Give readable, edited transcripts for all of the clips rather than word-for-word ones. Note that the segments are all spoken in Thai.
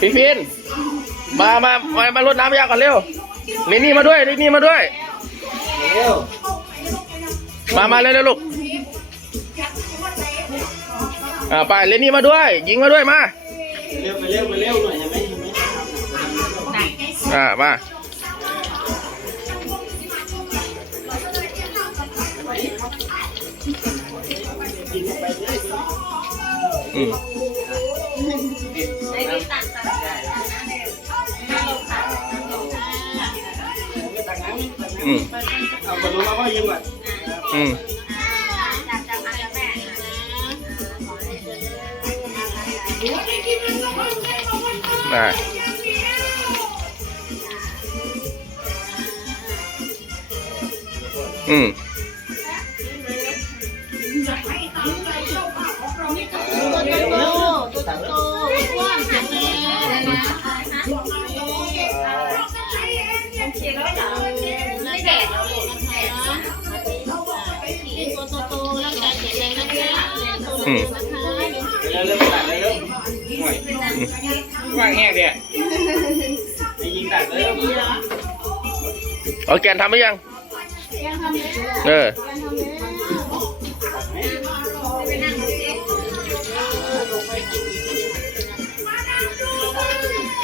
พี่ฟินมารดน้ำยาก่อนเร็วเรนนี่มาด้วยเรนนี่มาด้วยเร็วมาเร็วลูกไปเรนนี่มาด้วยยิงมาด้วยมาเร็วไปเร็วหน่อยใช่ไหมมาเอาบอลลูนมาว่ายิงก่อนว่างแห้งเดียไปยิงตัดเลยเอาแกนทำหรือยัง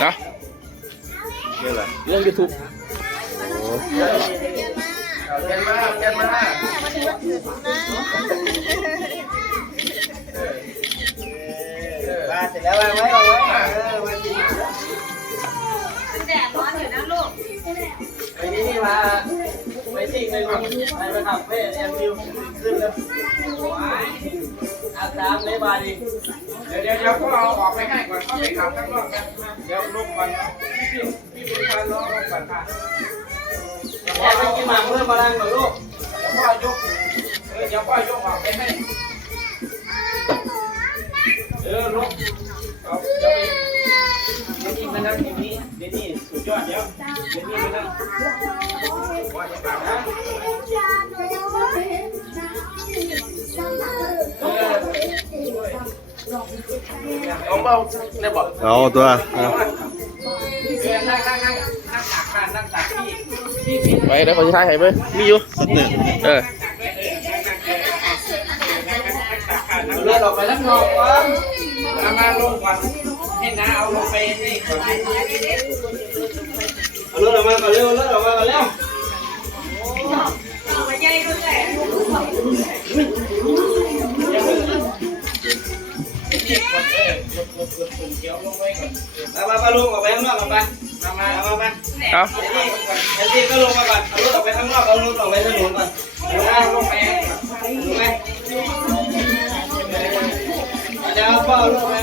นะเรื่องยูทูบแกนมาเสร็จแล้ววางไว้แดดร้อนอยู่นะลูกไปนี่มาไปสิ่งไปลงไปทำเพื่อแอมดิวขึ้นแล้วอาบน้ำเลยบาดีเดี๋ยวก็เอาออกไปให้ก่อนเขาไปขับข้างนอกกันเดี๋ยวลงก่อนพี่เป็นการรอก่อนค่ะแม่ไม่กินหมากเมื่อมาลังก่อนลูกเดี๋ยวพ่อยกออกไปให้ลูกเอาเดี๋ยวนี่มานั่งอย่างนี้เดี๋ยวนี่สุดยอดเดี๋ยวนี่มานั่งว่าจะปากนะเอาเบาได้บอกเอาตัวไปเดี๋ยวขอท้ายให้เพื่อนมีอยู่หนึ่งเลือดออกไปทั้งนอกก่อนมาลงก่อนให้น้าเอาลงไปนี่ก่อนเอาเลือดออกมาก่อนเร็วเลือดออกมาก่อนเร็วมาใหญ่ด้วยมาลงออกไปข้างนอกก่อนไปมาเดี๋ยวพี่ก็ลงมาก่อนเอารถออกไปข้างนอกเอารถออกไปถนนก่อนลงไปลงไปเดี๋ยวพ่อลงไป